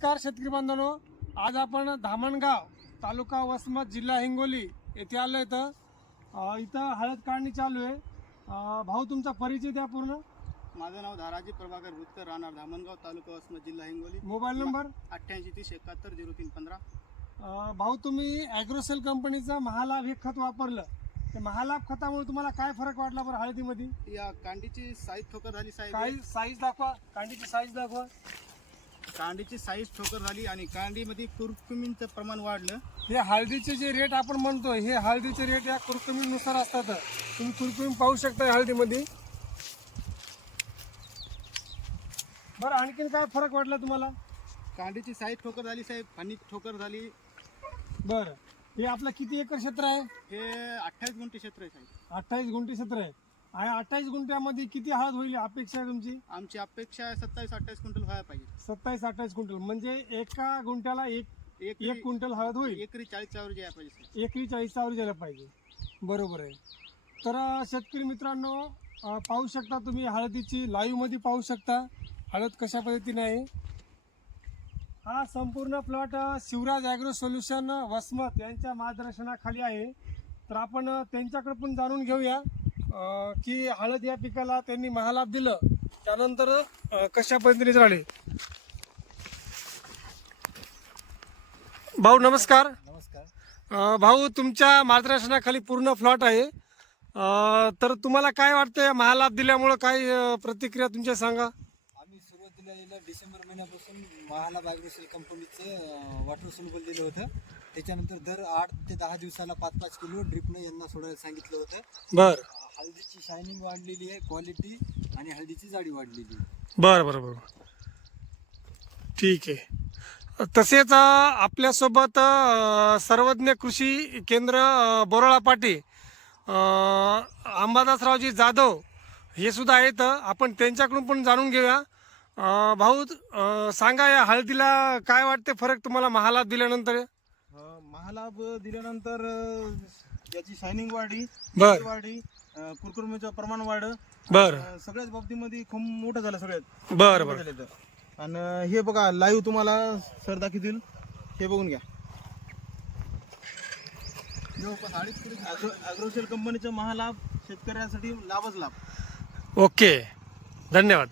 नमस्कार शेतकरी बांधवांनो. आज आपण धामणगाव तालुका वसमत जिल्हा हिंगोली येथे आलो इथं. इथं हळद काढणी चालू आहे. भाऊ तुमचा परिचय द्या पूर्ण. माझं नाव धाराजी प्रभाकर भुतकर राहणार धामणगाव तालुका वसमत जिल्हा हिंगोली. Mobile number? अठ्ठ्याऐंशी तीस एकाहत्तर झिरो तीन पंधरा. भाऊ तुम्ही ॲग्रोसेल कंपनीचं महालाभ हे खत वापरलं. ते महालाभ खतामुळे तुम्हाला काय फरक वाटला बरं हळदीमध्ये? या कांडीची साईज ठोकर झाली साईज साईज दाखवा. कांडीची साईज दाखवा. कांडीची साईज ठोकर झाली आणि कांडीमध्ये कुरकुमींचं प्रमाण वाढलं. हे हळदीचे जे रेट आपण म्हणतो हे हळदीचे रेट या कुरकुमीनुसार असतात. तुम्ही कुरकुमी पाहू शकता हळदीमध्ये. बरं आणखीन काय फरक वाटला तुम्हाला? कांडीची साईज ठोकर झाली साहेब फणी ठोकर झाली. बरं. हे आपलं किती एकर क्षेत्र आहे? हे अठ्ठावीस गुंठे क्षेत्र आहे साहेब. अठ्ठावीस गुंठे क्षेत्र आहे. आणि अठ्ठावीस गुंठ्यामध्ये किती हळद होईल अपेक्षा आहे तुमची? आमची अपेक्षा आहे सत्तावीस अठ्ठावीस क्विंटल व्हायला पाहिजे. सत्तावीस अठ्ठावीस क्विंटल. म्हणजे एका गुंठ्याला एक एक एक क्विंटल हळद होईल? एकरी चाळीस ॲव्हरेज यायला पाहिजे. एकरी चाळीस ॲव्हरेज यायला पाहिजे. बरोबर आहे. तर अं, शेतकरी मित्रांनो अं, पाहू शकता तुम्ही हळदीची लाईव्हमध्ये पाहू शकता. हळद कशा पद्धतीने आहे? हा संपूर्ण plot Shivraj agro solution Vasmat यांच्या मार्गदर्शनाखाली आहे. तर आपण अं, त्यांच्याकडे पण जाणून घेऊया. की हळद या पिकाला त्यांनी महालाभ दिलं. त्यानंतर कशा पद्धतीने झाले? भाऊ नमस्कार. नमस्कार. भाऊ तुमच्या मार्गदर्शनाखाली पूर्ण प्लॉट आहे. तर तुम्हाला काय वाटतं या महालाभ दिल्यामुळं काय प्रतिक्रिया तुमच्या सांगा? आम्ही सुरुवातीला याला डिसेंबर महिन्यापासून महालाभ ॲग्रोसेल कंपनीचं वॉटर सोल्युबल दिलं होतं. त्याच्यानंतर दर आठ ते दहा दिवसाला पाच पाच किलो ड्रिपनं यांना सोडायला सांगितलं होतं. बर. शायनिंग वाढलेली आहे क्वालिटी आणि हळदीची जाडी वाढलेली आहे. बर बर बर ठीक आहे. तसेच अ, आपल्यासोबत अ, सर्वज्ञ कृषी केंद्र अ, बोराळा पाटी अ, अंबादासरावजी जाधव हे सुद्धा आहेत. आपण त्यांच्याकडून पण जाणून घेऊया. अ, भाऊ अ, सांगा या हळदीला काय वाटते फरक तुम्हाला महालाभ दिल्यानंतर? अं, महालाभ दिल्यानंतर अं, याची शायनिंग वाढली बर. वाढली अं, कुरकुरमीचं प्रमाण वाढलं. बर. सगळ्याच बाबतीमध्ये खूप मोठं झालं सगळ्यात. बर बर. झालं इथं. आणि हे बघा लाईव्ह तुम्हाला सर दाखवतील. हे बघून घ्या. जवळपास अडीच किलो ॲग्रो ॲग्रोसेल कंपनीचा महालाभ शेतकऱ्यासाठी लाभच लाभ. ओके. धन्यवाद.